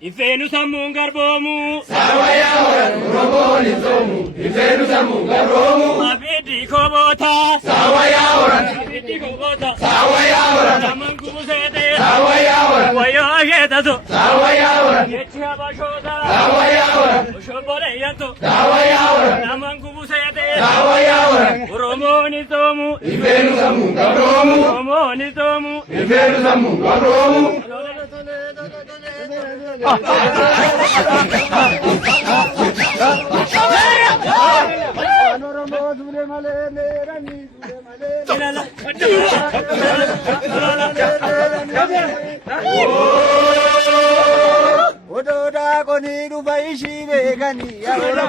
Ifenu samun garbomu. Sawaya hora uroboni zomu. Ifenu samun garbomu. Abidi kobota. Sawaya hora. Abidi kobota. Sawaya hora. Naman kubusete. Sawaya hora. Wayo agetato. Sawaya hora. Yechiya bashota. Sawaya hora. Ushobore yato. Sawaya hora. Naman kubusete. Sawaya hora. Uromoni zomu. Ifenu samun garbomu. Uromoni zomu. Ifenu samun garbomu. Ododa koni dubai shibe gani ya ora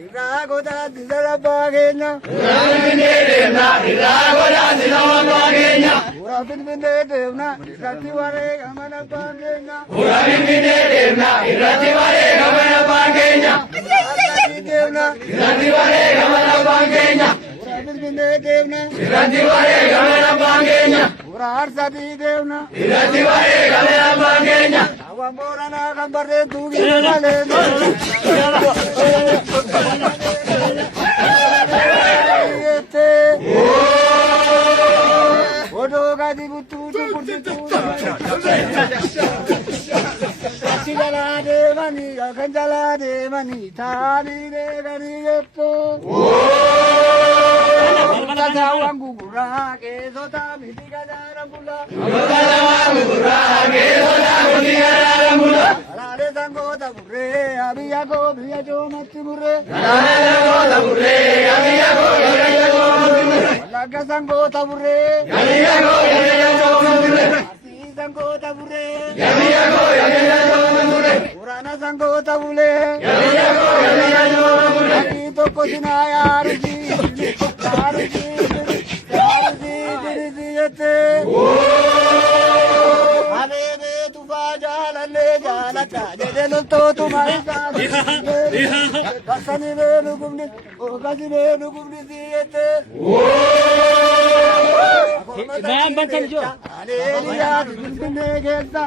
Iragoda dizara bagenya Ura bin devna irati ware gamana bagenya Ura arsadi devna Awamora na kambare dugi male Odo gadi butu butu Sigala de mani akanjala de mani thali de gadi yeto Tata wangu gura ke sota mitiga jarambula Alale sango tabure abiya go biya jo mati mure Laga sango tabure Ati sango tabure Urana sango tabule Ati to kosina yaruji yete Abebe tu fajala le jala kaje no to tumhari sath Kasani le lugumni o kaji le lugumni diyete Naam bantam jo. Aleliya dilbinde gelsa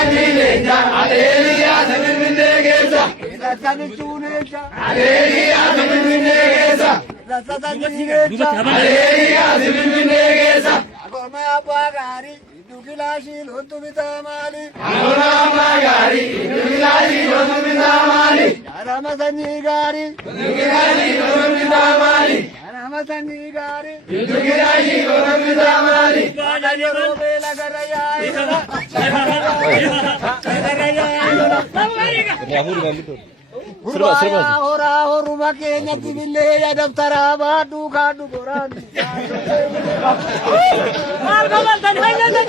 Aleliya dilbinde gelsa Rasani chunecha Aleliya dilbinde gelsa Rasani chunecha Aleliya dilbinde gelsa Agome apagari dukilashi lontu bitamali Agona magari dukilashi lontu bitamali Rama sanji gari dukilashi lontu bitamali Rama sanji gari dukilashi lontu bitamali Agajoro bela garaya Gurbaya hora horuma kenya tibille ya daftara badu kadu boran Mal gamal tan hayya tan.